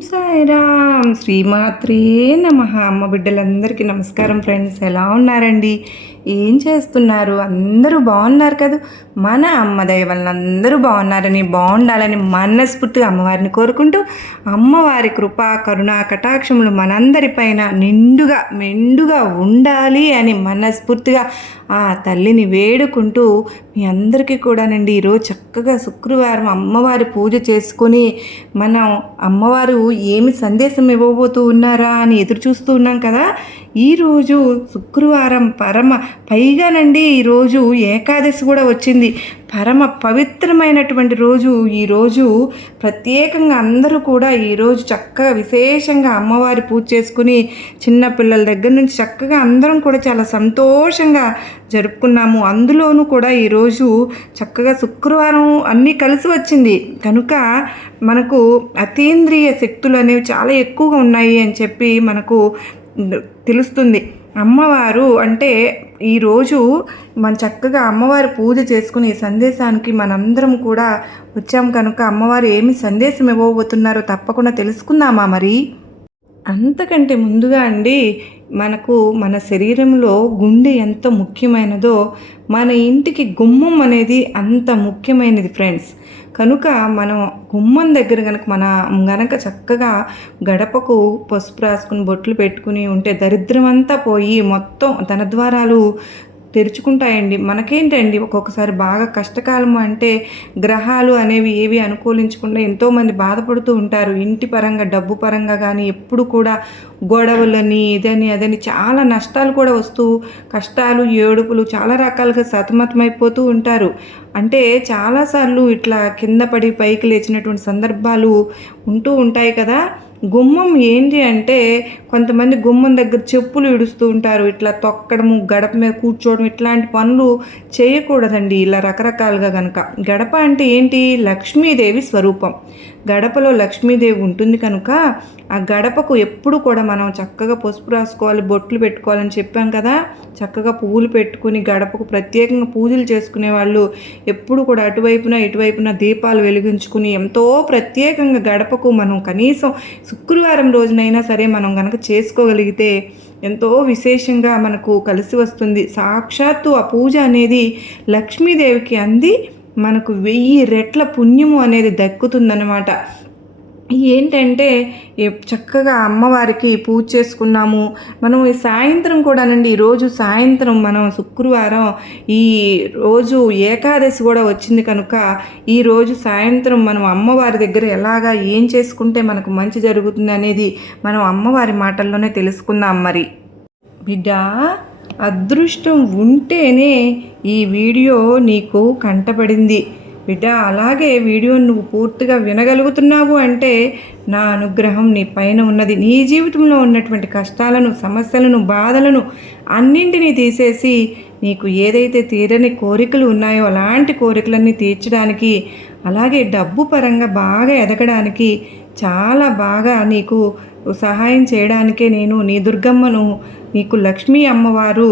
సాయిరామ్. శ్రీమాత్రే నమ. అమ్మ బిడ్డలందరికీ నమస్కారం ఫ్రెండ్స్. ఎలా ఉన్నారండి? ఏం చేస్తున్నారు? అందరూ బాగున్నారు కదా? మన అమ్మ దయ వలన అందరూ బాగున్నారని బాగుండాలని మనస్ఫూర్తిగా అమ్మవారిని కోరుకుంటూ అమ్మవారి కృప కరుణ కటాక్షములు మనందరిపైన నిండుగా మెండుగా ఉండాలి అని మనస్ఫూర్తిగా ఆ తల్లిని వేడుకుంటూ మీ అందరికీ కూడానండి ఈరోజు చక్కగా శుక్రవారం అమ్మవారి పూజ చేసుకొని మనం అమ్మవారు ఏమి సందేశం ఇవ్వబోతూ ఉన్నారా అని ఎదురు చూస్తూ ఉన్నాం కదా. ఈరోజు శుక్రవారం పరమ పైగానండి ఈరోజు ఏకాదశి కూడా వచ్చింది. పరమ పవిత్రమైనటువంటి రోజు. ఈరోజు ప్రత్యేకంగా అందరూ కూడా ఈరోజు చక్కగా విశేషంగా అమ్మవారి పూజ చేసుకుని చిన్నపిల్లల దగ్గర నుంచి చక్కగా అందరం కూడా చాలా సంతోషంగా జరుపుకున్నాము. అందులోనూ కూడా ఈరోజు చక్కగా శుక్రవారం అన్నీ కలిసి వచ్చింది. కనుక మనకు అతీంద్రియ శక్తులు అనేవి చాలా ఎక్కువగా ఉన్నాయి అని చెప్పి మనకు తెలుస్తుంది. అమ్మవారు అంటే ఈరోజు మన చక్కగా అమ్మవారి పూజ చేసుకుని సందేశానికి మనందరం కూడా వచ్చాం కనుక అమ్మవారు ఏమి సందేశం ఇవ్వబోతున్నారో తప్పకుండా తెలుసుకుందామా మరి? అంతకంటే ముందుగా అండి మనకు మన శరీరంలో గుండె ఎంత ముఖ్యమైనదో మన ఇంటికి గుమ్మం అనేది అంత ముఖ్యమైనది ఫ్రెండ్స్. కనుక మనం గుమ్మం దగ్గర కనుక మన గనక చక్కగా గడపకు పసుపు రాసుకుని బొట్లు పెట్టుకుని ఉంటే దరిద్రమంతా పోయి మొత్తం ధన ద్వారాలు తెరుచుకుంటాయండి. మనకేంటండి ఒక్కొక్కసారి బాగా కష్టకాలం అంటే గ్రహాలు అనేవి ఏవి అనుకూలించకుండా ఎంతోమంది బాధపడుతూ ఉంటారు. ఇంటి పరంగా డబ్బు పరంగా కానీ ఎప్పుడు కూడా గొడవలని ఇదని అదని చాలా నష్టాలు కూడా వస్తూ కష్టాలు ఏడుపులు చాలా రకాలుగా సతమతమైపోతూ ఉంటారు. అంటే చాలాసార్లు ఇట్లా కింద పడి పైకి లేచినటువంటి సందర్భాలు ఉంటూ ఉంటాయి కదా. గుమ్మం ఏంటి అంటే కొంతమంది గుమ్మం దగ్గర చెప్పులు ఇడుస్తూ ఉంటారు. ఇట్లా తొక్కడము గడప మీద కూర్చోవడం ఇట్లాంటి పనులు చేయకూడదండి. ఇలా రకరకాలుగా కనుక గడప అంటే ఏంటి? లక్ష్మీదేవి స్వరూపం. గడపలో లక్ష్మీదేవి ఉంటుంది కనుక ఆ గడపకు ఎప్పుడు కూడా మనం చక్కగా పసుపు రాసుకోవాలి బొట్లు పెట్టుకోవాలని చెప్పాం కదా. చక్కగా పువ్వులు పెట్టుకుని గడపకు ప్రత్యేకంగా పూజలు చేసుకునే వాళ్ళు ఎప్పుడు కూడా అటువైపున ఇటువైపున దీపాలు వెలిగించుకుని ఎంతో ప్రత్యేకంగా గడపకు మనం కనీసం శుక్రవారం రోజునైనా సరే మనం కనుక చేసుకోగలిగితే ఎంతో విశేషంగా మనకు కలిసి వస్తుంది. సాక్షాత్తు ఆ పూజ అనేది లక్ష్మీదేవికి అంది మనకు వెయ్యి రెట్ల పుణ్యము అనేది దక్కుతుందన్నమాట. ఏంటంటే చక్కగా అమ్మవారికి పూజ చేసుకున్నాము. మనం ఈ సాయంత్రం కూడానండి ఈరోజు సాయంత్రం మనం శుక్రవారం ఈ రోజు ఏకాదశి కూడా వచ్చింది కనుక ఈరోజు సాయంత్రం మనం అమ్మవారి దగ్గర ఎలాగా ఏం చేసుకుంటే మనకు మంచి జరుగుతుంది అనేది మనం అమ్మవారి మాటల్లోనే తెలుసుకుందాం మరి. బిడ్డా అదృష్టం ఉంటేనే ఈ వీడియో నీకు కంటపడింది. బిడ్డ అలాగే వీడియోని నువ్వు పూర్తిగా వినగలుగుతున్నావు అంటే నా అనుగ్రహం నీ పైన ఉన్నది. నీ జీవితంలో ఉన్నటువంటి కష్టాలను సమస్యలను బాధలను అన్నింటినీ తీసేసి నీకు ఏదైతే తీరని కోరికలు ఉన్నాయో అలాంటి కోరికలన్నీ తీర్చడానికి అలాగే డబ్బు పరంగా బాగా ఎదగడానికి చాలా బాగా నీకు సహాయం చేయడానికే నేను నీ దుర్గమ్మను నీకు లక్ష్మీ అమ్మవారు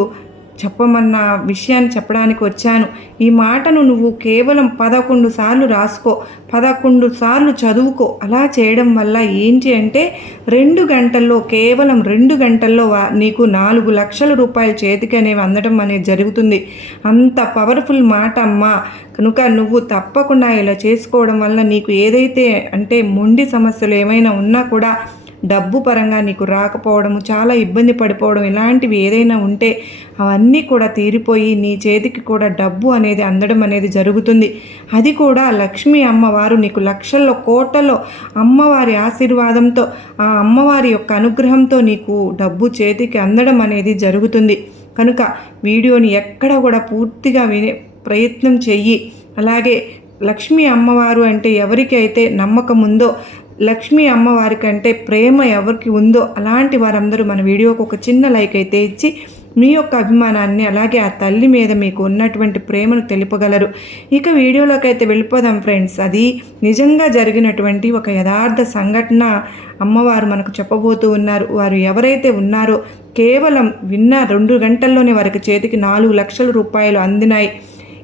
చెప్పమన్న విషయాన్ని చెప్పడానికి వచ్చాను. ఈ మాటను నువ్వు కేవలం పదకొండు సార్లు రాసుకో పదకొండు సార్లు చదువుకో. అలా చేయడం వల్ల ఏంటి అంటే రెండు గంటల్లో కేవలం రెండు గంటల్లో నీకు నాలుగు లక్షల రూపాయల చేతికి అనేవి అందడం అనేది జరుగుతుంది. అంత పవర్ఫుల్ మాట అమ్మా. కనుక నువ్వు తప్పకుండా ఇలా చేసుకోవడం వల్ల నీకు ఏదైతే అంటే మొండి సమస్యలు ఏమైనా ఉన్నా కూడా డబ్బు పరంగా నీకు రాకపోవడము చాలా ఇబ్బంది పడిపోవడం ఇలాంటివి ఏదైనా ఉంటే అవన్నీ కూడా తీరిపోయి నీ చేతికి కూడా డబ్బు అనేది అందడం అనేది జరుగుతుంది. అది కూడా లక్ష్మీ అమ్మవారు నీకు లక్షల్లో కోటలో అమ్మవారి ఆశీర్వాదంతో ఆ అమ్మవారి యొక్క అనుగ్రహంతో నీకు డబ్బు చేతికి అందడం అనేది జరుగుతుంది. కనుక వీడియోని ఎక్కడ కూడా పూర్తిగా వినే ప్రయత్నం చెయ్యి. అలాగే లక్ష్మీ అమ్మవారు అంటే ఎవరికైతే నమ్మకం ఉందో లక్ష్మీ అమ్మవారి కంటే ప్రేమ ఎవరికి ఉందో అలాంటి వారందరూ మన వీడియోకి ఒక చిన్న లైక్ అయితే ఇచ్చి మీ యొక్క అభిమానాన్ని అలాగే ఆ తల్లి మీద మీకు ఉన్నటువంటి ప్రేమను తెలుపగలరు. ఇక వీడియోలోకి అయితే వెళ్ళిపోదాం ఫ్రెండ్స్. అది నిజంగా జరిగినటువంటి ఒక యథార్థ సంఘటన అమ్మవారు మనకు చెప్పబోతూ ఉన్నారు. వారు ఎవరైతే ఉన్నారో కేవలం విన్న రెండు గంటల్లోనే వారికి చేతికి నాలుగు లక్షల రూపాయలు అందినాయి.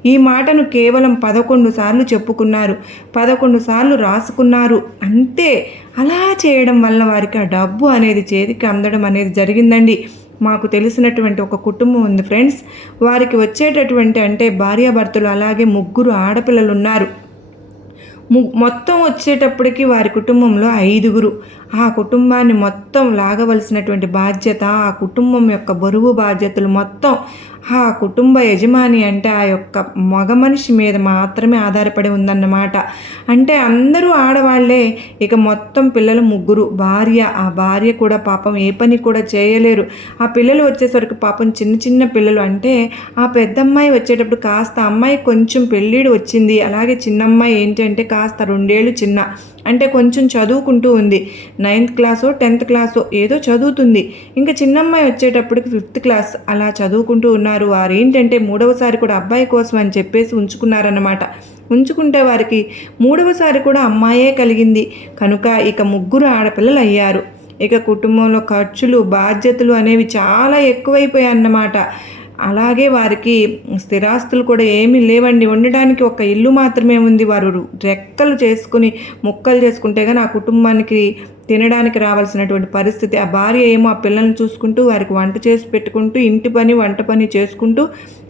ఈ మాటను కేవలం పదకొండు సార్లు చెప్పుకున్నారు. పదకొండు సార్లు రాసుకున్నారు. అంతే అలా చేయడం వల్ల వారికి ఆ డబ్బు అనేది చేతికి అందడం అనేది జరిగిందండి. మాకు తెలిసినటువంటి ఒక కుటుంబం ఉంది ఫ్రెండ్స్. వారికి వచ్చేటటువంటి అంటే భార్యాభర్తలు అలాగే ముగ్గురు ఆడపిల్లలు ఉన్నారు మొత్తం వచ్చేటప్పటికి వారి కుటుంబంలో ఐదుగురు. ఆ కుటుంబాన్ని మొత్తం లాగవలసినటువంటి బాధ్యత ఆ కుటుంబం యొక్క బరువు బాధ్యతలు మొత్తం ఆ కుటుంబ యజమాని అంటే ఆ యొక్క మగ మనిషి మీద మాత్రమే ఆధారపడి ఉందన్నమాట. అంటే అందరూ ఆడవాళ్ళే ఇక మొత్తం పిల్లలు ముగ్గురు భార్య ఆ భార్య కూడా పాపం ఏ పని కూడా చేయలేరు. ఆ పిల్లలు వచ్చేసరికి పాపం చిన్న చిన్న పిల్లలు అంటే ఆ పెద్దమ్మాయి వచ్చేటప్పుడు కాస్త అమ్మాయి కొంచెం పెళ్ళిడు వచ్చింది అలాగే చిన్నమ్మాయి ఏంటంటే కాస్త రెండేళ్ళు చిన్న. అంటే కొంచెం చదువుకుంటూ ఉంది. నైన్త్ క్లాసో టెన్త్ క్లాసో ఏదో చదువుతుంది. ఇంకా చిన్నమ్మాయి వచ్చేటప్పటికి ఫిఫ్త్ క్లాస్ అలా చదువుకుంటూ ఉన్నారు. వారేంటంటే మూడవసారి కూడా అబ్బాయి కోసం అని చెప్పేసి ఉంచుకున్నారన్నమాట. ఉంచుకుంటే వారికి మూడవసారి కూడా అమ్మాయే కలిగింది. కనుక ఇక ముగ్గురు ఆడపిల్లలు అయ్యారు. ఇక కుటుంబంలో ఖర్చులు బాధ్యతలు అనేవి చాలా ఎక్కువైపోయాయి అన్నమాట అలాగే వారికి స్థిరాస్తులు కూడా ఏమీ లేవండి. ఉండడానికి ఒక ఇల్లు మాత్రమే ఉంది. వారు రెక్కలు చేసుకుని ముక్కలు చేసుకుంటే కానీ ఆ కుటుంబానికి తినడానికి రావాల్సినటువంటి పరిస్థితి. ఆ భార్య ఏమో ఆ పిల్లల్ని చూసుకుంటూ వారికి వంట చేసి పెట్టుకుంటూ ఇంటి పని వంట పని చేసుకుంటూ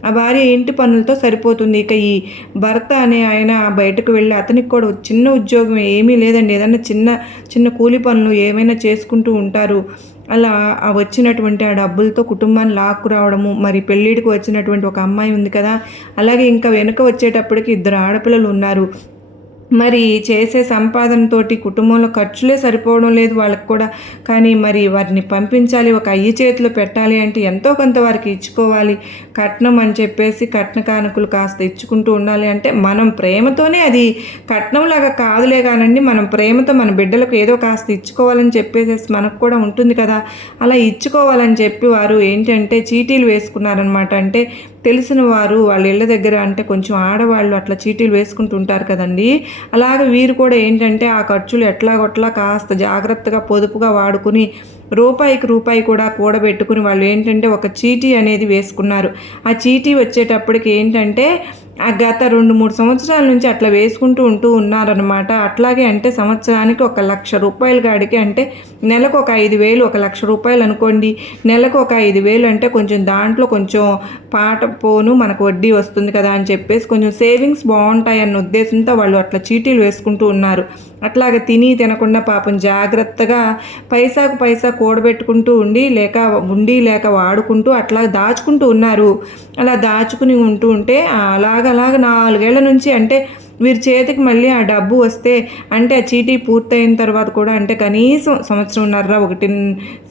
ఆ భార్య ఇంటి పనులతో సరిపోతుంది. ఇక ఈ భర్త అనే ఆయన బయటకు వెళ్ళి అతనికి కూడా చిన్న ఉద్యోగం ఏమీ లేదండి. ఏదైనా చిన్న చిన్న కూలి పనులు ఏమైనా చేసుకుంటూ ఉంటారు. అలా వచ్చినటువంటి ఆ డబ్బులతో కుటుంబాన్ని లాక్కు రావడము మరి పెళ్ళిడికి వచ్చినటువంటి ఒక అమ్మాయి ఉంది కదా అలాగే ఇంకా వెనుక వచ్చేటప్పటికి ఇద్దరు ఆడపిల్లలు ఉన్నారు. మరి చేసే సంపాదనతోటి కుటుంబంలో ఖర్చులే సరిపోవడం లేదు వాళ్ళకి కూడా. కానీ మరి వారిని పంపించాలి ఒక అయ్యి చేతిలో పెట్టాలి అంటే ఎంతో కొంత వారికి ఇచ్చుకోవాలి. కట్నం అని చెప్పేసి కట్న కానుకలు కాస్త ఇచ్చుకుంటూ ఉండాలి అంటే మనం ప్రేమతోనే అది కట్నంలాగా కాదులే కానండి మనం ప్రేమతో మన బిడ్డలకు ఏదో కాస్త ఇచ్చుకోవాలని చెప్పేసి మనకు కూడా ఉంటుంది కదా. అలా ఇచ్చుకోవాలని చెప్పి వారు ఏంటంటే చీటీలు వేసుకున్నారనమాట అంటే తెలిసిన వారు వాళ్ళ ఇళ్ళ దగ్గర అంటే కొంచెం ఆడవాళ్ళు అట్లా చీటీలు వేసుకుంటూ ఉంటారు కదండి. అలాగే వీరు కూడా ఏంటంటే ఆ ఖర్చులు ఎట్లాగొట్లా కాస్త జాగ్రత్తగా పొదుపుగా వాడుకుని రూపాయికి రూపాయి కూడా కూడబెట్టుకుని వాళ్ళు ఏంటంటే ఒక చీటీ అనేది వేసుకున్నారు. ఆ చీటీ వచ్చేటప్పటికి ఏంటంటే ఆ గత రెండు మూడు సంవత్సరాల నుంచి అట్లా వేసుకుంటూ ఉంటూ ఉన్నారనమాట అట్లాగే అంటే సంవత్సరానికి ఒక లక్ష రూపాయల గాడికి అంటే నెలకు ఒక ఐదు వేలు ఒక లక్ష రూపాయలు అనుకోండి. నెలకు ఒక ఐదు వేలు అంటే కొంచెం దాంట్లో కొంచెం పాట పోను మనకు వడ్డీ వస్తుంది కదా అని చెప్పేసి కొంచెం సేవింగ్స్ బాగుంటాయి అన్న ఉద్దేశంతో వాళ్ళు అట్లా చీటీలు వేసుకుంటూ ఉన్నారు. అట్లాగ తిని తినకుండా పాపం జాగ్రత్తగా పైసాకు పైసా కూడబెట్టుకుంటూ ఉండి లేక ఉండి లేక వాడుకుంటూ అట్లా దాచుకుంటూ ఉన్నారు. అలా దాచుకుని ఉంటూ ఉంటే అలాగ అలాగ నాలుగేళ్ళ నుంచి అంటే వీరి చేతికి మళ్ళీ ఆ డబ్బు వస్తే అంటే ఆ చీటీ పూర్తయిన తర్వాత కూడా అంటే కనీసం సంవత్సరంన్నర ఒకటి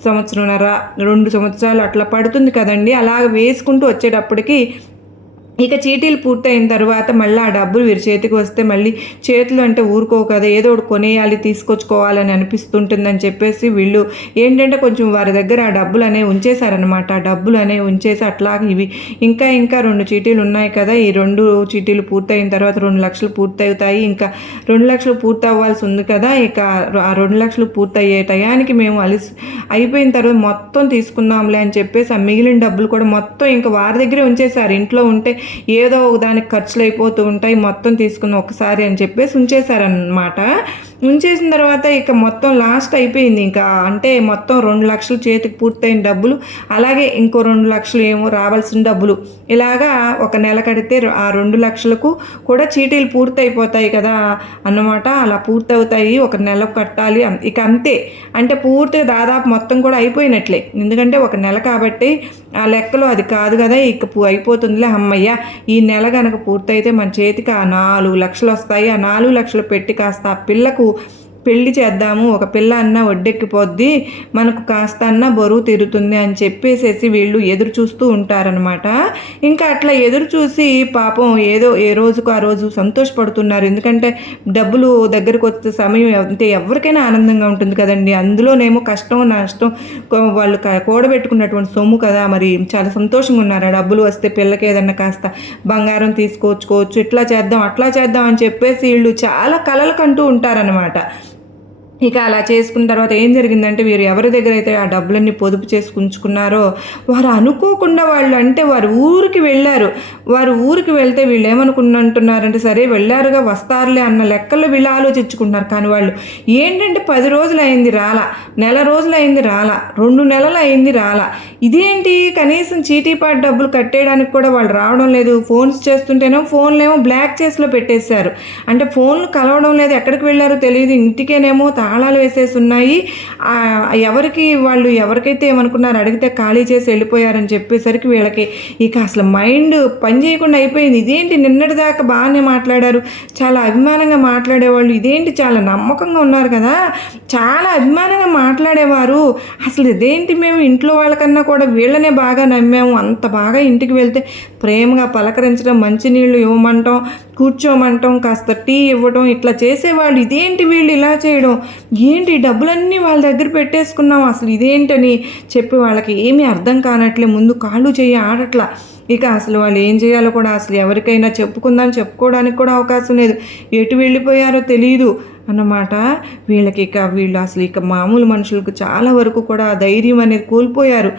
సంవత్సరంన్నర రెండు సంవత్సరాలు అట్లా పడుతుంది కదండి. అలాగ వేసుకుంటూ వచ్చేటప్పటికి ఇక చీటీలు పూర్తయిన తర్వాత మళ్ళీ ఆ డబ్బులు వీరి చేతికి వస్తే మళ్ళీ చేతులు అంటే ఊరుకో కదా ఏదో ఒకటి కొనేయాలి తీసుకొచ్చుకోవాలని అనిపిస్తుంటుందని చెప్పేసి వీళ్ళు ఏంటంటే కొంచెం వారి దగ్గర ఆ డబ్బులు అనేవి ఉంచేశారనమాట ఆ డబ్బులు అనేవి ఉంచేసి అట్లా ఇవి ఇంకా ఇంకా రెండు చీటీలు ఉన్నాయి కదా ఈ రెండు చీటీలు పూర్తయిన తర్వాత రెండు లక్షలు పూర్తవుతాయి. ఇంకా రెండు లక్షలు పూర్తి అవ్వాల్సి ఉంది కదా ఇక ఆ రెండు లక్షలు పూర్తయ్యే టయానికి మేము అలిసి అయిపోయిన తర్వాత మొత్తం తీసుకుందాంలే అని చెప్పేసి ఆ మిగిలిన డబ్బులు కూడా మొత్తం ఇంకా వారి దగ్గరే ఉంచేశారు. ఇంట్లో ఉంటే ఏదో దానికి ఖర్చులు అయిపోతూ ఉంటాయి మొత్తం తీసుకుని ఒకసారి అని చెప్పేసి ఉంచేశారనమాట ఉంచేసిన తర్వాత ఇక మొత్తం లాస్ట్ అయిపోయింది. ఇంకా అంటే మొత్తం రెండు లక్షలు చేతికి పూర్తయిన డబ్బులు అలాగే ఇంకో రెండు లక్షలు ఏమో రావాల్సిన డబ్బులు. ఇలాగా ఒక నెల కడితే ఆ రెండు లక్షలకు కూడా చీటీలు పూర్తయిపోతాయి కదా అన్నమాట. అలా పూర్తవుతాయి ఒక నెల కట్టాలి ఇక అంతే. అంటే పూర్తిగా దాదాపు మొత్తం కూడా అయిపోయినట్లే. ఎందుకంటే ఒక నెల కాబట్టి ఆ లెక్కలో అది కాదు కదా ఇక అయిపోతుందిలే అమ్మయ్య. ఈ నెల కనుక పూర్తయితే మన చేతికి ఆ నాలుగు లక్షలు వస్తాయి. ఆ నాలుగు లక్షలు పెట్టి కాస్త ఆ పిల్లకు పెళ్ళి చేద్దాము ఒక పిల్ల అన్న ఒడ్డెక్కిపోద్ది మనకు కాస్త అన్న బరువు తీరుతుంది అని చెప్పేసేసి వీళ్ళు ఎదురు చూస్తూ ఉంటారనమాట ఇంకా అట్లా ఎదురు చూసి పాపం ఏదో ఏ రోజుకు ఆ రోజు సంతోషపడుతున్నారు. ఎందుకంటే డబ్బులు దగ్గరకు వచ్చే సమయం అంటే ఎవరికైనా ఆనందంగా ఉంటుంది కదండి. అందులోనేమో కష్టం నష్టం వాళ్ళు కూడబెట్టుకున్నటువంటి సొమ్ము కదా. మరి చాలా సంతోషంగా ఉన్నారు. ఆ డబ్బులు వస్తే పిల్లకి ఏదన్నా కాస్త బంగారం తీసుకొచ్చుకోవచ్చు ఇట్లా చేద్దాం అట్లా చేద్దాం అని చెప్పేసి వీళ్ళు చాలా కలలు కంటూ ఉంటారనమాట ఇక అలా చేసుకున్న తర్వాత ఏం జరిగిందంటే వీరు ఎవరి దగ్గర అయితే ఆ డబ్బులన్నీ పొదుపు చేసుకుంచుకున్నారో వారు అనుకోకుండా వాళ్ళు అంటే వారు ఊరికి వెళ్ళారు. వారు ఊరికి వెళ్తే వీళ్ళు ఏమనుకుంటున్నారంటే సరే వెళ్ళారుగా వస్తారులే అన్న లెక్కల్లో వీళ్ళు ఆలోచించుకుంటున్నారు. కానీ వాళ్ళు ఏంటంటే పది రోజులు అయింది రాలా నెల రోజులు అయింది రాలా రెండు నెలలు అయింది రాలా. ఇదేంటి? కనీసం చీటీపాటు డబ్బులు కట్టేయడానికి కూడా వాళ్ళు రావడం లేదు. ఫోన్స్ చేస్తుంటేనో ఫోన్లేమో బ్లాక్ చేస్లో పెట్టేశారు. అంటే ఫోన్లు కలవడం లేదు. ఎక్కడికి వెళ్ళారో తెలియదు. ఇంటికేనేమో తాళాలు వేసేసి ఉన్నాయి ఎవరికి వాళ్ళు ఎవరికైతే ఏమనుకున్నారు అడిగితే ఖాళీ చేసి వెళ్ళిపోయారని చెప్పేసరికి వీళ్ళకి ఇక అసలు మైండ్ పని చేయకుండా అయిపోయింది. ఇదేంటి నిన్నటి దాకా బాగానే మాట్లాడారు. చాలా అభిమానంగా మాట్లాడేవాళ్ళు. ఇదేంటి చాలా నమ్మకంగా ఉన్నారు కదా. చాలా అభిమానంగా మాట్లాడేవారు. అసలు ఇదేంటి మేము ఇంట్లో వాళ్ళకన్నా కూడా వీళ్ళనే బాగా నమ్మాము. అంత బాగా ఇంటికి వెళ్తే ప్రేమగా పలకరించడం మంచినీళ్ళు ఇవ్వమంటాం కూర్చోమంటాం కాస్త టీ ఇవ్వడం ఇట్లా చేసేవాళ్ళు ఇదేంటి వీళ్ళు ఇలా చేయడం? ఏంటి డబ్బులన్నీ వాళ్ళ దగ్గర పెట్టేసుకున్నాం అసలు ఇదేంటని చెప్పి వాళ్ళకి ఏమీ అర్థం కానట్లే ముందు కాళ్ళు చేయి ఆడట్లా. ఇక అసలు వాళ్ళు ఏం చేయాలో కూడా అసలు ఎవరికైనా చెప్పుకుందాం చెప్పుకోవడానికి కూడా అవకాశం లేదు. ఎటు వెళ్ళిపోయారో తెలియదు అన్నమాట. వీళ్ళకి ఇక వీళ్ళు అసలు ఇక మామూలు మనుషులకు చాలా వరకు కూడా ధైర్యం అనేది కోల్పోయారు.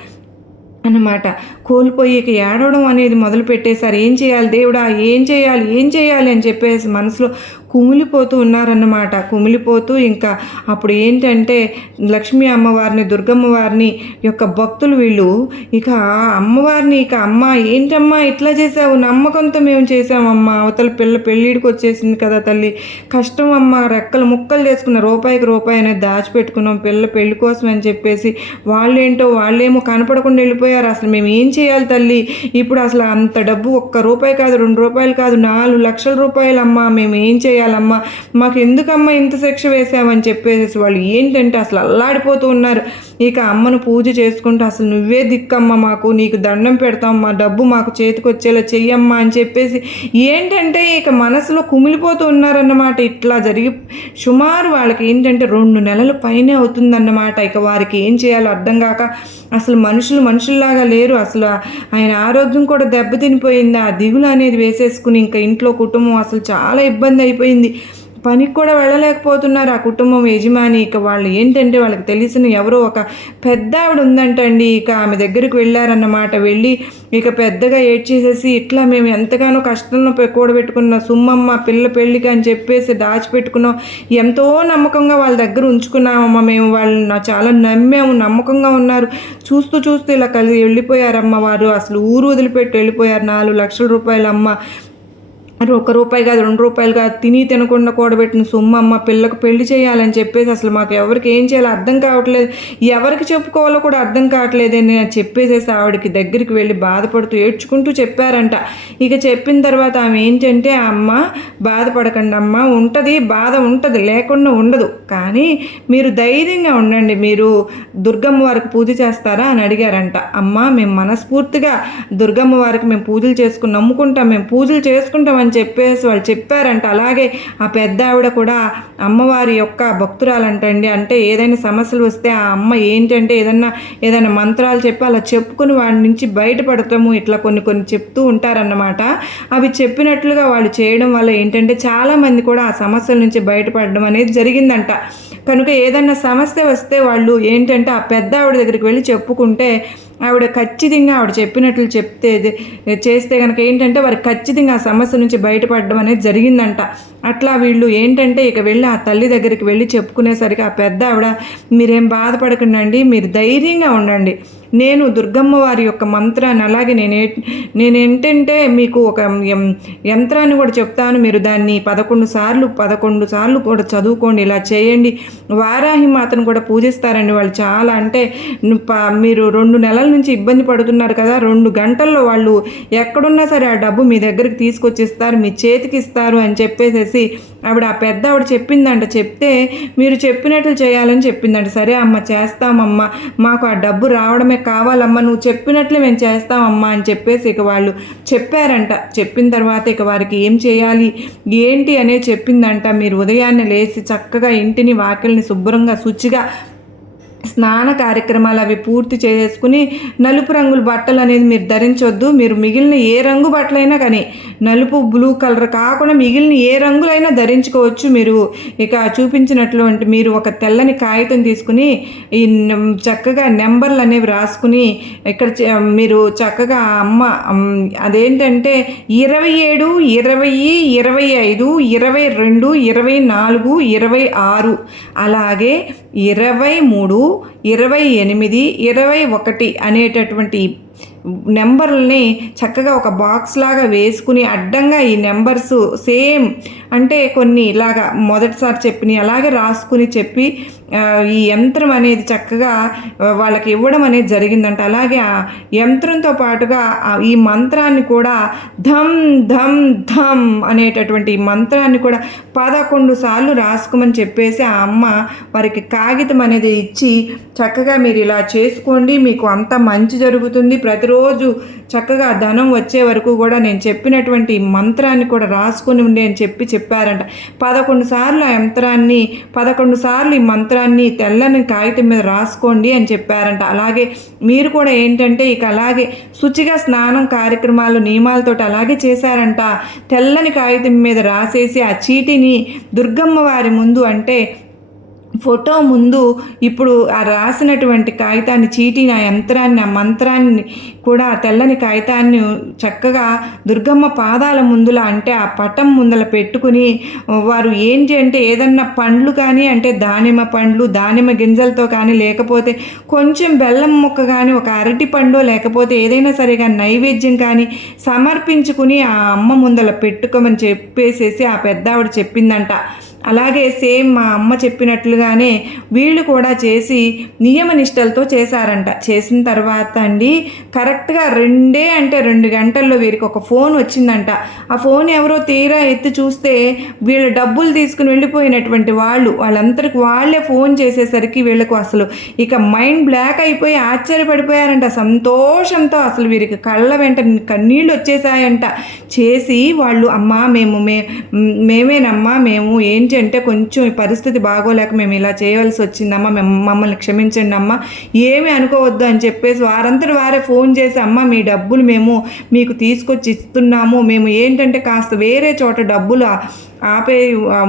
అన్నమాట. కోల్పోయి ఏడవడం అనేది మొదలు పెట్టేశారు ఏం చేయాలి? దేవుడా ఏం చేయాలి? ఏం చేయాలి? అని చెప్పేసి మనసులో కుమిలిపోతూ ఉన్నారన్నమాట. కుమిలిపోతూ ఇంకా అప్పుడు ఏంటంటే లక్ష్మీ అమ్మవారిని దుర్గమ్మ వారిని యొక్క భక్తులు వీళ్ళు ఇక అమ్మవారిని ఇక అమ్మ ఏంటమ్మా ఇట్లా చేసావు? నమ్మకంతో మేము చేసామమ్మా. అవతల పిల్ల పెళ్ళిడికి వచ్చేసింది కదా తల్లి. కష్టం అమ్మ. రెక్కలు ముక్కలు చేసుకున్న రూపాయికి రూపాయి అనేది దాచిపెట్టుకున్నాం. పిల్ల పెళ్ళి కోసం అని చెప్పేసి వాళ్ళేంటో వాళ్ళేమో కనపడకుండా వెళ్ళిపోయారు. అసలు మేము ఏం చేయాలి తల్లి? ఇప్పుడు అసలు అంత డబ్బు ఒక్క రూపాయి కాదు రెండు రూపాయలు కాదు నాలుగు లక్షల రూపాయలు అమ్మ మేము ఏం చేయాలి? చేయాలమ్మా. మాకు ఎందుకమ్మా ఇంత శిక్ష వేసామని చెప్పేసి వాళ్ళు ఏంటంటే అసలు అల్లాడిపోతూ ఉన్నారు. ఇక అమ్మను పూజ చేసుకుంటూ అసలు నువ్వే దిక్కమ్మ మాకు నీకు దండం పెడతాం మా డబ్బు మాకు చేతికి వచ్చేలా చెయ్యమ్మా అని చెప్పేసి ఏంటంటే ఇక మనసులో కుమిలిపోతూ ఉన్నారన్నమాట. ఇట్లా జరిగి సుమారు వాళ్ళకి ఏంటంటే రెండు నెలలు పైనే అవుతుందన్నమాట. ఇక వారికి ఏం చేయాలో అర్థం కాక అసలు మనుషులు మనుషుల్లాగా లేరు. అసలు ఆయన ఆరోగ్యం కూడా దెబ్బతినిపోయింది. ఆ దిగులు అనేది వేసేసుకుని ఇంకా ఇంట్లో కుటుంబం అసలు చాలా ఇబ్బంది అయిపోయింది. పనికి కూడా వెళ్ళలేకపోతున్నారు ఆ కుటుంబం యజమాని. ఇక వాళ్ళు ఏంటంటే వాళ్ళకి తెలిసిన ఎవరో ఒక పెద్ద ఆవిడ ఉందంటండి. ఇక ఆమె దగ్గరికి వెళ్ళారన్నమాట వెళ్ళి ఇక పెద్దగా ఏడ్చేసేసి ఇట్లా మేము ఎంతగానో కష్టంలో కూడబెట్టుకున్న సుమ్మమ్మ పిల్ల పెళ్ళికి అని చెప్పేసి దాచిపెట్టుకున్నాం. ఎంతో నమ్మకంగా వాళ్ళ దగ్గర ఉంచుకున్నామమ్మ మేము. వాళ్ళని చాలా నమ్మాము నమ్మకంగా ఉన్నారు. చూస్తూ చూస్తూ ఇలా కలిసి వెళ్ళిపోయారమ్మ వారు. అసలు ఊరు వదిలిపెట్టి వెళ్ళిపోయారు. నాలుగు లక్షల రూపాయలు అమ్మ మరి ఒక రూపాయి కాదు రెండు రూపాయలు కాదు తిని తినకుండా కూడబెట్టిన సొమ్ము అమ్మ పిల్లకు పెళ్ళి చేయాలని చెప్పేసి అసలు మాకు ఎవరికి ఏం చేయాలో అర్థం కావట్లేదు. ఎవరికి చెప్పుకోవాలో కూడా అర్థం కావట్లేదు అని చెప్పేసేసి ఆవిడకి దగ్గరికి వెళ్ళి బాధపడుతూ ఏడ్చుకుంటూ చెప్పారంట. ఇక చెప్పిన తర్వాత ఆమె ఏంటంటే ఆ అమ్మ బాధపడకండి అమ్మ ఉంటుంది బాధ ఉంటుంది లేకుండా ఉండదు. కానీ మీరు ధైర్యంగా ఉండండి మీరు దుర్గమ్మ వారికి పూజ చేస్తారా? అని అడిగారంట. అమ్మ మేము మనస్ఫూర్తిగా దుర్గమ్మ వారికి మేము పూజలు చేసుకుని నమ్ముకుంటాం మేము పూజలు చేసుకుంటాం అని చెప్పేసి వాళ్ళు చెప్పారంట. అలాగే ఆ పెద్ద ఆవిడ కూడా అమ్మవారి యొక్క భక్తురాలంటండి. అంటే ఏదైనా సమస్యలు వస్తే ఆ అమ్మ ఏంటంటే ఏదన్నా ఏదైనా మంత్రాలు చెప్పి అలా చెప్పుకుని వాడి నుంచి బయటపడటము ఇట్లా కొన్ని కొన్ని చెప్తూ ఉంటారన్నమాట. అవి చెప్పినట్లుగా వాళ్ళు చేయడం వల్ల ఏంటంటే చాలామంది కూడా ఆ సమస్యల నుంచి బయటపడడం అనేది జరిగిందంట. కనుక ఏదన్నా సమస్య వస్తే వాళ్ళు ఏంటంటే ఆ పెద్ద ఆవిడ దగ్గరికి వెళ్ళి చెప్పుకుంటే ఆవిడ ఖచ్చితంగా ఆవిడ చెప్పినట్లు చెప్తే చేస్తే కనుక ఏంటంటే వారు ఖచ్చితంగా ఆ సమస్య నుంచి బయటపడడం అనేది జరిగిందంట. అట్లా వీళ్ళు ఏంటంటే ఇక వెళ్ళి ఆ తల్లి దగ్గరికి వెళ్ళి చెప్పుకునేసరికి ఆ పెద్ద ఆవిడ మీరేం బాధపడకండి మీరు ధైర్యంగా ఉండండి. నేను దుర్గమ్మ వారి యొక్క మంత్రాన్ని అలాగే నేను నేను ఏంటంటే మీకు ఒక యంత్రాన్ని కూడా చెప్తాను. మీరు దాన్ని పదకొండు సార్లు పదకొండు సార్లు కూడా చదువుకోండి ఇలా చేయండి. వారాహి మాతను కూడా పూజిస్తారండి వాళ్ళు చాలా. అంటే మీరు రెండు నెలల నుంచి ఇబ్బంది పడుతున్నారు కదా రెండు గంటల్లో వాళ్ళు ఎక్కడున్నా సరే ఆ డబ్బు మీ దగ్గరికి తీసుకొచ్చిస్తారు మీ చేతికి ఇస్తారు అని చెప్పేసేసి ఆవిడ ఆ పెద్ద ఆవిడ చెప్పిందంట చెప్తే మీరు చెప్పినట్లు చేయాలని చెప్పిందంట. సరే అమ్మ చేస్తామమ్మా. మాకు ఆ డబ్బు రావడమే కావాలమ్మా. నువ్వు చెప్పినట్లు మేము చేస్తామమ్మా అని చెప్పేసి ఇక వాళ్ళు చెప్పారంట. చెప్పిన తర్వాత ఇక వారికి ఏం చేయాలి ఏంటి అనేది చెప్పిందంట. మీరు ఉదయాన్నే లేచి చక్కగా ఇంటిని వాకిల్ని శుభ్రంగా శుచిగా స్నాన కార్యక్రమాలు అవి పూర్తి చేసుకుని నలుపు రంగుల బట్టలు అనేది మీరు ధరించొద్దు. మీరు మిగిలిన ఏ రంగు బట్టలైనా కానీ నలుపు బ్లూ కలర్ కాకుండా మిగిలిన ఏ రంగులైనా ధరించుకోవచ్చు. మీరు ఇక చూపించినటువంటి మీరు ఒక తెల్లని కాగితం తీసుకుని ఈ చక్కగా నెంబర్లు అనేవి రాసుకుని ఇక్కడ మీరు చక్కగా అమ్మ అదేంటంటే ఇరవై ఏడు ఇరవై ఇరవై ఐదు ఇరవై రెండు ఇరవై నాలుగు ఇరవై ఆరు. అలాగే ఇరవై మూడు ఇరవై ఎనిమిది ఇరవై ఒకటి అనేటటువంటి నెంబర్లని చక్కగా ఒక బాక్స్ లాగా వేసుకుని అడ్డంగా ఈ నెంబర్స్ సేమ్ అంటే కొన్ని ఇలాగా మొదటిసారి చెప్పిన అలాగే రాసుకుని చెప్పి ఈ యంత్రం అనేది చక్కగా వాళ్ళకి ఇవ్వడం అనేది జరిగిందంట. అలాగే ఆ యంత్రంతో పాటుగా ఈ మంత్రాన్ని కూడా ధమ్ ధమ్ ధమ్ అనేటటువంటి ఈ మంత్రాన్ని కూడా పదకొండు సార్లు రాసుకోమని చెప్పేసి ఆ అమ్మ వారికి కాగితం అనేది ఇచ్చి చక్కగా మీరు ఇలా చేసుకోండి మీకు అంత మంచి జరుగుతుంది ప్రతిరోజు చక్కగా ధనం వచ్చే వరకు కూడా నేను చెప్పినటువంటి మంత్రాన్ని కూడా రాసుకొని ఉండి అని చెప్పి చెప్పారంట. పదకొండు సార్లు ఆ యంత్రాన్ని పదకొండు సార్లు ఈ మంత్రాన్ని తెల్లని కాగితం మీద రాసుకోండి అని చెప్పారంట. అలాగే మీరు కూడా ఏంటంటే ఇక అలాగే శుచిగా స్నానం కార్యక్రమాలు నియమాలతో అలాగే చేశారంట. తెల్లని కాగితం మీద రాసేసి ఆ చీటిని దుర్గమ్మ వారి ముందు అంటే ఫోటో ముందు ఇప్పుడు ఆ రాసినటువంటి కాగితాన్ని చీటిని ఆ యంత్రాన్ని ఆ మంత్రాన్ని కూడా తెల్లని కాగితాన్ని చక్కగా దుర్గమ్మ పాదాల ముందుల అంటే ఆ పటం ముందల పెట్టుకుని వారు ఏంటి అంటే ఏదన్నా పండ్లు కానీ అంటే దానిమ్మ పండ్లు దానిమ్మ గింజలతో కానీ లేకపోతే కొంచెం బెల్లం ముక్క కానీ ఒక అరటి పండు లేకపోతే ఏదైనా సరే కానీ నైవేద్యం కానీ సమర్పించుకుని ఆ అమ్మ ముందల పెట్టుకోమని చెప్పేసేసి ఆ పెద్దావిడ చెప్పిందంట. అలాగే సేమ్ మా అమ్మ చెప్పినట్లుగానే వీళ్ళు కూడా చేసి నియమనిష్టలతో చేశారంట. చేసిన తర్వాత అండి కరెక్ట్గా రెండే అంటే రెండు గంటల్లో వీరికి ఒక ఫోన్ వచ్చిందంట. ఆ ఫోన్ ఎవరో తీరా ఎత్తి చూస్తే వీళ్ళు డబ్బులు తీసుకుని వెళ్ళిపోయినటువంటి వాళ్ళు వాళ్ళందరికి వాళ్ళే ఫోన్ చేసేసరికి వీళ్ళకు అసలు ఇక మైండ్ బ్లాక్ అయిపోయి ఆశ్చర్యపడిపోయారంట. సంతోషంతో అసలు వీరికి కళ్ళ వెంట కన్నీళ్ళు వచ్చేసాయంట చేసి వాళ్ళు అమ్మా మేము మే మేమేనమ్మా మేము ఏం అంటే కొంచెం పరిస్థితి బాగోలేక మేము ఇలా చేయవలసి వచ్చిందమ్మా మేము మమ్మల్ని క్షమించండి అమ్మా ఏమి అనుకోవద్దు అని చెప్పేసి వారంతటి వారే ఫోన్ చేసి అమ్మ మీ డబ్బులు మేము మీకు తీసుకొచ్చి ఇస్తున్నాము మేము ఏంటంటే కాస్త వేరే చోట డబ్బులు ఆపే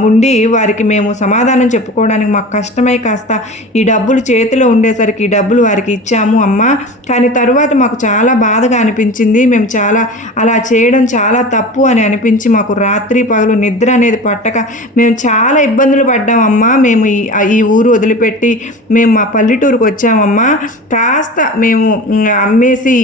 ఉండి వారికి మేము సమాధానం చెప్పుకోవడానికి మాకు కష్టమై కాస్త ఈ డబ్బులు చేతిలో ఉండేసరికి ఈ డబ్బులు వారికి ఇచ్చాము అమ్మ. కానీ తరువాత మాకు చాలా బాధగా అనిపించింది. మేము చాలా అలా చేయడం చాలా తప్పు అని అనిపించి మాకు రాత్రి పగలు నిద్ర అనేది పట్టక మేము చాలా ఇబ్బందులు పడ్డామమ్మా మేము ఈ ఈ ఊరు వదిలిపెట్టి మేము మా పల్లెటూరుకు వచ్చామమ్మా కాస్త మేము అమ్మేసి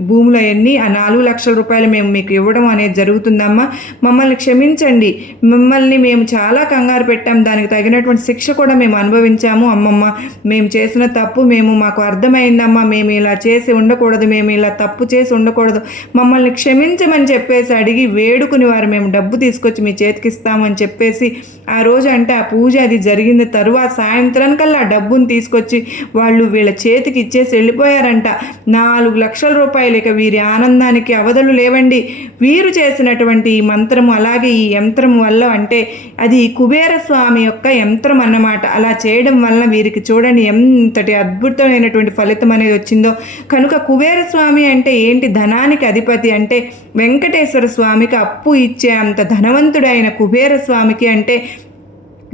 భూములు అవన్నీ ఆ నాలుగు లక్షల రూపాయలు మేము మీకు ఇవ్వడం అనేది జరుగుతుందమ్మా. మమ్మల్ని క్షమించండి. మిమ్మల్ని మేము చాలా కంగారు పెట్టాం. దానికి తగినటువంటి శిక్ష కూడా మేము అనుభవించాము. అమ్మమ్మ మేము చేసిన తప్పు మేము మాకు అర్థమైందమ్మా. మేము ఇలా చేసి ఉండకూడదు. మేము ఇలా తప్పు చేసి ఉండకూడదు. మమ్మల్ని క్షమించమని చెప్పేసి అడిగి వేడుకుని వారు మేము డబ్బు తీసుకొచ్చి మీ చేతికి ఇస్తామని చెప్పేసి ఆ రోజు అంటే ఆ పూజ అది జరిగింది. తరువాత సాయంత్రానికల్లా ఆ డబ్బును తీసుకొచ్చి వాళ్ళు వీళ్ళ చేతికి ఇచ్చేసి వెళ్ళిపోయారంట. నాలుగు లక్షల రూపాయలు ఇక వీరి ఆనందానికి అవధులు లేవండి. వీరు చేసినటువంటి ఈ మంత్రము అలాగే ఈ యంత్రము వల్ల అంటే అది కుబేర స్వామి యొక్క యంత్రం అన్నమాట. అలా చేయడం వల్ల వీరికి చూడండి ఎంతటి అద్భుతమైనటువంటి ఫలితం అనేది వచ్చిందో. కనుక కుబేర స్వామి అంటే ఏంటి? ధనానికి అధిపతి అంటే వెంకటేశ్వర స్వామికి అప్పు ఇచ్చే అంత ధనవంతుడైన కుబేర స్వామికి అంటే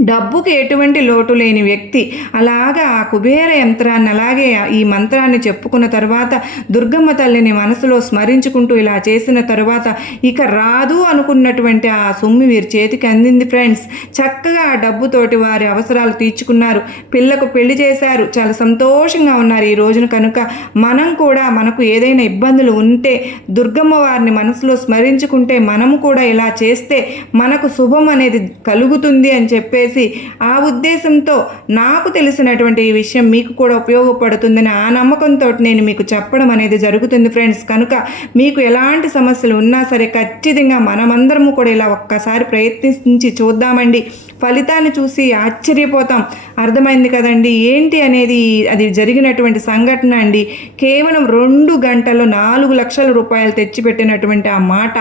డబ్బుకి ఎటువంటి లోటు లేని వ్యక్తి. అలాగా ఆ కుబేర యంత్రాన్ని అలాగే ఈ మంత్రాన్ని చెప్పుకున్న తర్వాత దుర్గమ్మ తల్లిని మనసులో స్మరించుకుంటూ ఇలా చేసిన తర్వాత ఇక రాదు అనుకున్నటువంటి ఆ సొమ్ము వీరి చేతికి అందింది ఫ్రెండ్స్. చక్కగా ఆ డబ్బుతోటి వారి అవసరాలు తీర్చుకున్నారు. పిల్లకు పెళ్ళి చేశారు. చాలా సంతోషంగా ఉన్నారు ఈ రోజున కనుక మనం కూడా మనకు ఏదైనా ఇబ్బందులు ఉంటే దుర్గమ్మ వారిని మనసులో స్మరించుకుంటే మనము కూడా ఇలా చేస్తే మనకు శుభం అనేది కలుగుతుంది అని చెప్పేసి ఆ ఉద్దేశంతో నాకు తెలిసినటువంటి ఈ విషయం మీకు కూడా ఉపయోగపడుతుందని ఆ నమ్మకంతో నేను మీకు చెప్పడం అనేది జరుగుతుంది ఫ్రెండ్స్. కనుక మీకు ఎలాంటి సమస్యలు ఉన్నా సరే ఖచ్చితంగా మనమందరము కూడా ఇలా ఒక్కసారి ప్రయత్నించి చూద్దామండి. ఫలితాన్ని చూసి ఆశ్చర్యపోతాం. అర్థమైంది కదండి. ఏంటి అనేది అది జరిగినటువంటి సంఘటన అండి. కేవలం రెండు గంటల్లో నాలుగు లక్షల రూపాయలు తెచ్చిపెట్టినటువంటి ఆ మాట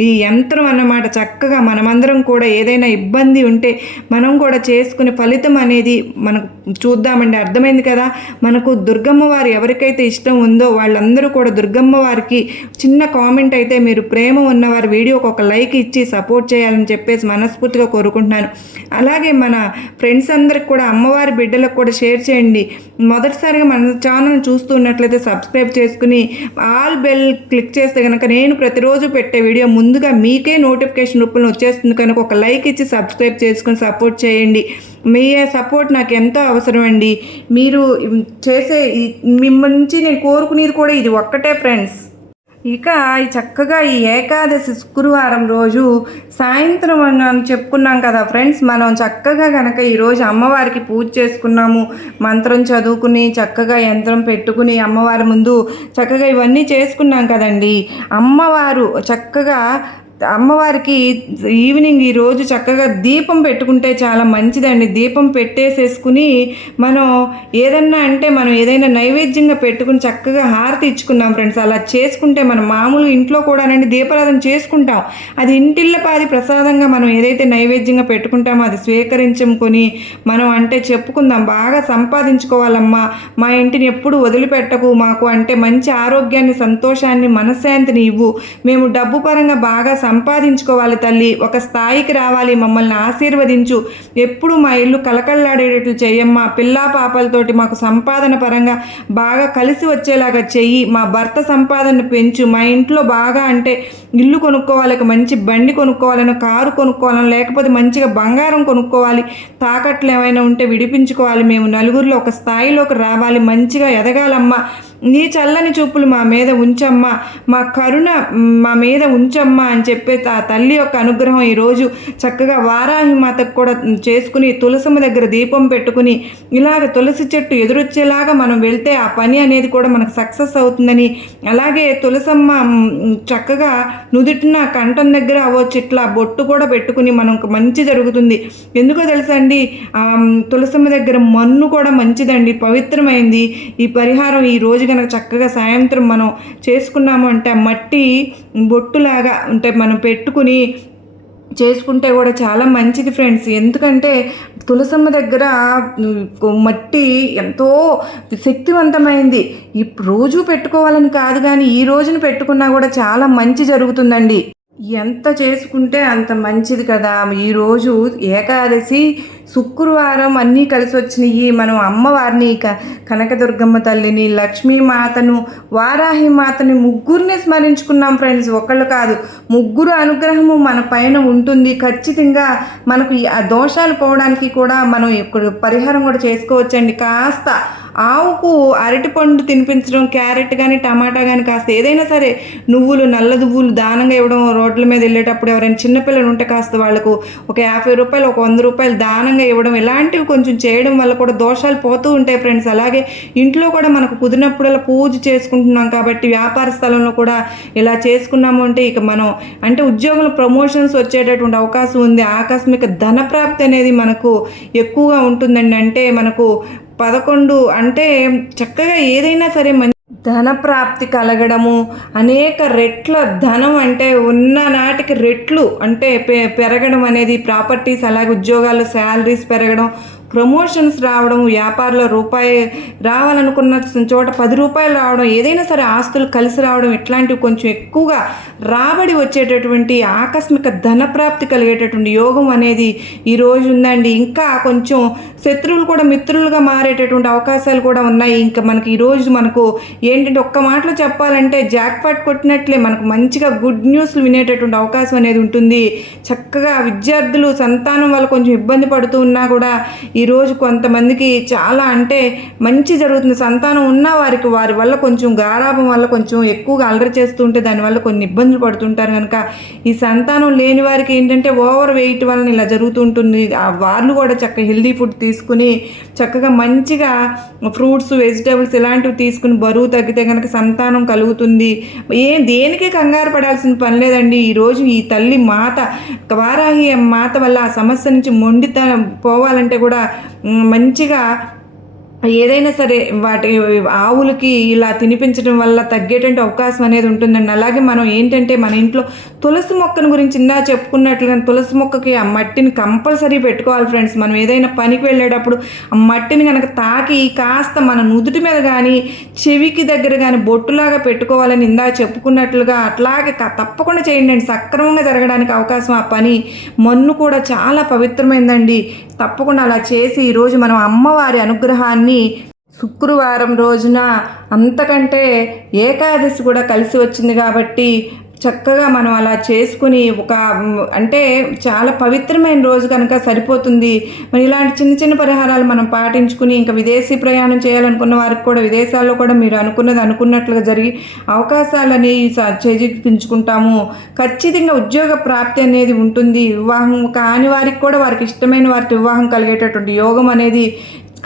ఈ యంత్రం అన్నమాట చక్కగా మనమందరం కూడా ఏదైనా ఇబ్బంది ఉంటే మనం కూడా చేసుకునే ఫలితం అనేది మనకు చూద్దామండి అర్థమైంది కదా? మనకు దుర్గమ్మ వారు ఎవరికైతే ఇష్టం ఉందో వాళ్ళందరూ కూడా దుర్గమ్మ వారికి చిన్న కామెంట్ అయితే మీరు ప్రేమ ఉన్నవారి వీడియోకి ఒక లైక్ ఇచ్చి సపోర్ట్ చేయాలని చెప్పేసి మనస్ఫూర్తిగా కోరుకుంటున్నాను. అలాగే మన ఫ్రెండ్స్ అందరికి కూడా అమ్మవారి బిడ్డలకు కూడా షేర్ చేయండి. మొదటిసారిగా మన ఛానల్ చూస్తున్నట్లయితే సబ్స్క్రైబ్ చేసుకుని ఆల్ బెల్ క్లిక్ చేస్తే కనుక నేను ప్రతిరోజు పెట్టే వీడియో ముందుగా మీకే నోటిఫికేషన్ రూపంలో వచ్చేస్తుంది కనుక ఒక లైక్ ఇచ్చి సబ్స్క్రైబ్ చేసుకుని సపోర్ట్ చేయండి. మీ సపోర్ట్ నాకు ఎంతో అవసరం అండి మీరు చేసే మిమ్మల్ని నుంచి నేను కోరుకునేది కూడా ఇది ఒక్కటే ఫ్రెండ్స్ ఇక ఈ చక్కగా ఈ ఏకాదశి శుక్రవారం రోజు సాయంత్రం అని చెప్పుకున్నాం కదా ఫ్రెండ్స్ మనం చక్కగా కనుక ఈరోజు అమ్మవారికి పూజ చేసుకున్నాము. మంత్రం చదువుకుని చక్కగా యంత్రం పెట్టుకుని అమ్మవారి ముందు చక్కగా ఇవన్నీ చేసుకున్నాం కదండి. అమ్మవారు చక్కగా అమ్మవారికి ఈవినింగ్ ఈరోజు చక్కగా దీపం పెట్టుకుంటే చాలా మంచిదండి. దీపం పెట్టేసేసుకుని మనం ఏదన్నా అంటే మనం ఏదైనా నైవేద్యంగా పెట్టుకుని చక్కగా హారతి ఇచ్చుకున్నాం ఫ్రెండ్స్. అలా చేసుకుంటే మనం మామూలు ఇంట్లో కూడానండి దీపారాధన చేసుకుంటాం. అది ఇంటిల్ల పాది ప్రసాదంగా మనం ఏదైతే నైవేద్యంగా పెట్టుకుంటామో అది స్వీకరించుకొని మనం అంటే చెప్పుకుందాం. బాగా సంపాదించుకోవాలమ్మా. మా ఇంటిని ఎప్పుడు వదిలిపెట్టకు మాకు అంటే మంచి ఆరోగ్యాన్ని సంతోషాన్ని మనశ్శాంతిని ఇవ్వు. మేము డబ్బు పరంగా బాగా సంపాదించుకోవాలి తల్లి. ఒక స్థాయికి రావాలి. మమ్మల్ని ఆశీర్వదించు. ఎప్పుడు మా ఇల్లు కలకల్లాడేటట్లు చెయ్యమ్మా. పిల్లా పాపలతోటి మాకు సంపాదన పరంగా బాగా కలిసి వచ్చేలాగా చెయ్యి. మా భర్త సంపాదన పెంచు. మా ఇంట్లో బాగా అంటే ఇల్లు కొనుక్కోవాలి. మంచి బండి కొనుక్కోవాలని కారు కొనుక్కోవాలని లేకపోతే మంచిగా బంగారం కొనుక్కోవాలి. తాకట్లు ఏమైనా ఉంటే విడిపించుకోవాలి. మేము నలుగురిలో ఒక స్థాయిలోకి రావాలి. మంచిగా ఎదగాలమ్మా. నీ చల్లని చూపులు మా మీద ఉంచమ్మా. మా కరుణ మా మీద ఉంచమ్మా అని చెప్పే ఆ తల్లి యొక్క అనుగ్రహం ఈరోజు చక్కగా వారాహి మాతకు కూడా చేసుకుని తులసమ్మ దగ్గర దీపం పెట్టుకుని ఇలాగ తులసి చెట్టు ఎదురొచ్చేలాగా మనం వెళ్తే ఆ పని అనేది కూడా మనకు సక్సెస్ అవుతుందని. అలాగే తులసమ్మ చక్కగా నుదుటిన కంఠం దగ్గర అవ్వచ్చు ఇట్లా బొట్టు కూడా పెట్టుకుని మనకు మంచి జరుగుతుంది. ఎందుకో తెలుసా అండి తులసమ్మ దగ్గర మన్ను కూడా మంచిదండి పవిత్రమైంది. ఈ పరిహారం ఈ రోజు కనుక చక్కగా సాయంత్రం మనం చేసుకున్నాము అంటే ఆ మట్టి బొట్టులాగా అంటే మనం పెట్టుకుని చేసుకుంటే కూడా చాలా మంచిది ఫ్రెండ్స్. ఎందుకంటే తులసమ్మ దగ్గర మట్టి ఎంతో శక్తివంతమైంది. ఈ రోజు పెట్టుకోవాలని కాదు కానీ ఈ రోజున పెట్టుకున్నా కూడా చాలా మంచి జరుగుతుందండి. ఎంత చేసుకుంటే అంత మంచిది కదా. ఈరోజు ఏకాదశి శుక్రవారం అన్నీ కలిసి వచ్చినాయి. మనం అమ్మవారిని క- కనకదుర్గమ్మ తల్లిని లక్ష్మీమాతను వారాహి మాతని ముగ్గురిని స్మరించుకున్నాం ఫ్రెండ్స్. ఒకళ్ళు కాదు ముగ్గురు అనుగ్రహము మన పైన ఉంటుంది. ఖచ్చితంగా మనకు ఆ దోషాలు పోవడానికి కూడా మనం ఇప్పుడు పరిహారం కూడా చేసుకోవచ్చండి. కాస్త ఆవుకు అరటిపండు తినిపించడం క్యారెట్ కానీ టమాటా కానీ కాస్త ఏదైనా సరే నువ్వులు నల్ల నువ్వులు దానంగా ఇవ్వడం రోడ్ల మీద వెళ్ళేటప్పుడు ఎవరైనా చిన్నపిల్లలు ఉంటే కాస్త వాళ్ళకు ఒక యాభై రూపాయలు ఒక వంద రూపాయలు దానంగా ఇవ్వడం ఇలాంటివి కొంచెం చేయడం వల్ల కూడా దోషాలు పోతూ ఉంటాయి ఫ్రెండ్స్. అలాగే ఇంట్లో కూడా మనకు కుదిరినప్పుడల్లా పూజ చేసుకుంటున్నాం కాబట్టి వ్యాపార స్థలంలో కూడా ఇలా చేసుకున్నాము అంటే ఇక మనం అంటే ఉద్యోగంలో ప్రమోషన్స్ వచ్చేటటువంటి అవకాశం ఉంది. ఆకస్మిక ధన ప్రాప్తి అనేది మనకు ఎక్కువగా ఉంటుందండి. అంటే మనకు పదకొండు అంటే చక్కగా ఏదైనా సరే మంచి ధన ప్రాప్తి కలగడము అనేక రెట్ల ధనం అంటే ఉన్న నాటికి రెట్లు అంటే పె- పెరగడం అనేది ప్రాపర్టీస్ అలాగే ఉద్యోగాల్లో శాలరీస్ పెరగడం ప్రమోషన్స్ రావడం వ్యాపారంలో రూపాయి రావాలనుకున్న చోట పది రూపాయలు రావడం ఏదైనా సరే ఆస్తులు కలిసి రావడం ఇట్లాంటివి కొంచెం ఎక్కువగా రాబడి వచ్చేటటువంటి ఆకస్మిక ధన ప్రాప్తి కలిగేటటువంటి యోగం అనేది ఈ రోజు ఉందండి. ఇంకా కొంచెం శత్రువులు కూడా మిత్రులుగా మారేటటువంటి అవకాశాలు కూడా ఉన్నాయి. ఇంకా మనకి ఈ రోజు మనకు ఏంటంటే ఒక్క మాటలో చెప్పాలంటే జాక్పాట్ కొట్టినట్లే మనకు మంచిగా గుడ్ న్యూస్లు వినేటటువంటి అవకాశం అనేది ఉంటుంది. చక్కగా విద్యార్థులు సంతానం వల్ల కొంచెం ఇబ్బంది పడుతూ ఉన్నా కూడా ఈరోజు కొంతమందికి చాలా అంటే మంచి జరుగుతుంది. సంతానం ఉన్న వారికి వారి వల్ల కొంచెం గారాభం వల్ల కొంచెం ఎక్కువగా అలర చేస్తుంటే దానివల్ల కొన్ని ఇబ్బందులు పడుతుంటారు కనుక ఈ సంతానం లేని వారికి ఏంటంటే ఓవర్ వెయిట్ వలన ఇలా జరుగుతుంటుంది ఆ వాళ్ళు కూడా చక్కగా హెల్దీ ఫుడ్ తీసుకుని చక్కగా మంచిగా ఫ్రూట్స్ వెజిటేబుల్స్ ఇలాంటివి తీసుకుని బరువు తగ్గితే కనుక సంతానం కలుగుతుంది. ఏ దేనికి కంగారు పడాల్సిన పని లేదండి. ఈరోజు ఈ తల్లి మాత వారాహి మాత వల్ల ఆ సమస్య నుంచి మొండిత పోవాలంటే కూడా మంచిగా ఏదైనా సరే వాటి ఆవులకి ఇలా తినిపించడం వల్ల తగ్గేటువంటి అవకాశం అనేది ఉంటుందండి. అలాగే మనం ఏంటంటే మన ఇంట్లో తులసి మొక్కను గురించి ఇందా చెప్పుకున్నట్లుగా తులసి మొక్కకి ఆ మట్టిని కంపల్సరీ పెట్టుకోవాలి ఫ్రెండ్స్. మనం ఏదైనా పనికి వెళ్ళేటప్పుడు ఆ మట్టిని కనుక తాకి కాస్త మన నుదుటి మీద కానీ చెవికి దగ్గర కానీ బొట్టులాగా పెట్టుకోవాలని ఇందా చెప్పుకున్నట్లుగా అట్లాగే తప్పకుండా చేయండి అండి. సక్రమంగా జరగడానికి అవకాశం ఆ పని మన్ను కూడా చాలా పవిత్రమైందండి. తప్పకుండా అలా చేసి ఈరోజు మనం అమ్మవారి అనుగ్రహాన్ని శుక్రవారం రోజున అంతకంటే ఏకాదశి కూడా కలిసి వచ్చింది కాబట్టి చక్కగా మనం అలా చేసుకుని ఒక అంటే చాలా పవిత్రమైన రోజు కనుక సరిపోతుంది. మరి ఇలాంటి చిన్న చిన్న పరిహారాలు మనం పాటించుకుని ఇంకా విదేశీ ప్రయాణం చేయాలనుకున్న వారికి కూడా విదేశాల్లో కూడా మీరు అనుకున్నది అనుకున్నట్లుగా జరిగి అవకాశాలని చేజిపించుకుంటాము చేజిక్కించుకుంటాము. ఖచ్చితంగా ఉద్యోగ ప్రాప్తి అనేది ఉంటుంది. వివాహం కాని వారికి కూడా వారికి ఇష్టమైన వారికి వివాహం కలిగేటటువంటి యోగం అనేది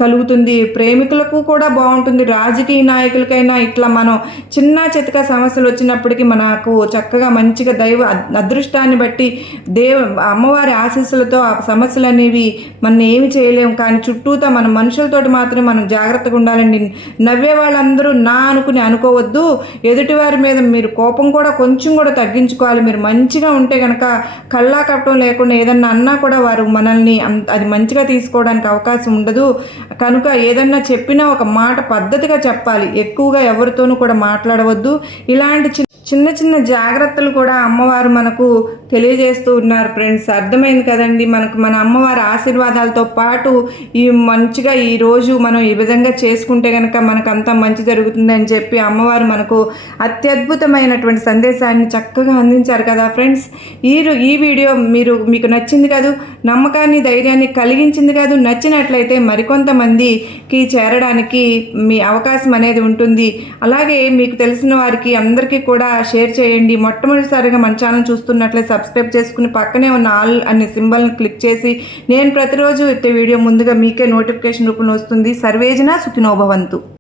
కలుగుతుంది. ప్రేమికులకు కూడా బాగుంటుంది. రాజకీయ నాయకులకైనా ఇట్లా మనం చిన్న చితక సమస్యలు వచ్చినప్పటికీ మనకు చక్కగా మంచిగా దైవ అదృష్టాన్ని బట్టి దేవ అమ్మవారి ఆశీస్సులతో ఆ సమస్యలు అనేవి మనం ఏమి చేయలేము కానీ చుట్టూతో మన మనుషులతోటి మాత్రమే మనం జాగ్రత్తగా ఉండాలండి. నవ్వే వాళ్ళందరూ నా అనుకుని అనుకోవద్దు. ఎదుటివారి మీద మీరు కోపం కూడా కొంచెం కూడా తగ్గించుకోవాలి. మీరు మంచిగా ఉంటే కనుక కళ్ళా కప్పటం లేకుండా ఏదన్నా అన్నా కూడా వారు మనల్ని అది మంచిగా తీసుకోవడానికి అవకాశం ఉండదు. కనుక ఏదన్నా చెప్పినా ఒక మాట పద్ధతిగా చెప్పాలి. ఎక్కువగా ఎవరితోనూ కూడా మాట్లాడవద్దు. ఇలాంటి చి- చిన్న చిన్న జాగ్రత్తలు కూడా అమ్మవారు మనకు తెలియజేస్తూ ఉన్నారు ఫ్రెండ్స్. అర్థమైంది కదండి. మనకు మన అమ్మవారి ఆశీర్వాదాలతో పాటు ఈ మంచిగా ఈ రోజు మనం ఈ విధంగా చేసుకుంటే కనుక మనకు అంతా మంచి జరుగుతుందని చెప్పి అమ్మవారు మనకు అత్యద్భుతమైనటువంటి సందేశాన్ని చక్కగా అందించారు కదా ఫ్రెండ్స్. ఈ ఈ వీడియో మీరు మీకు నచ్చింది కాదు నమ్మకాన్ని ధైర్యాన్ని కలిగించింది కాదు నచ్చినట్లయితే మరికొంతమందికి చేరడానికి మీ అవకాశం అనేది ఉంటుంది. అలాగే మీకు తెలిసిన వారికి అందరికీ కూడా షేర్ చేయండి. మొట్టమొదటిసారిగా మన ఛానల్ చూస్తున్నట్లయితే సబ్స్క్రైబ్ చేసుకుని పక్కనే ఉన్న ఆల్ అనే సింబల్ని క్లిక్ చేసి నేను ప్రతిరోజు ఎత్తే వీడియో ముందుగా మీకే నోటిఫికేషన్ రూపంలో వస్తుంది. సర్వేజన సుఖినోభవంతు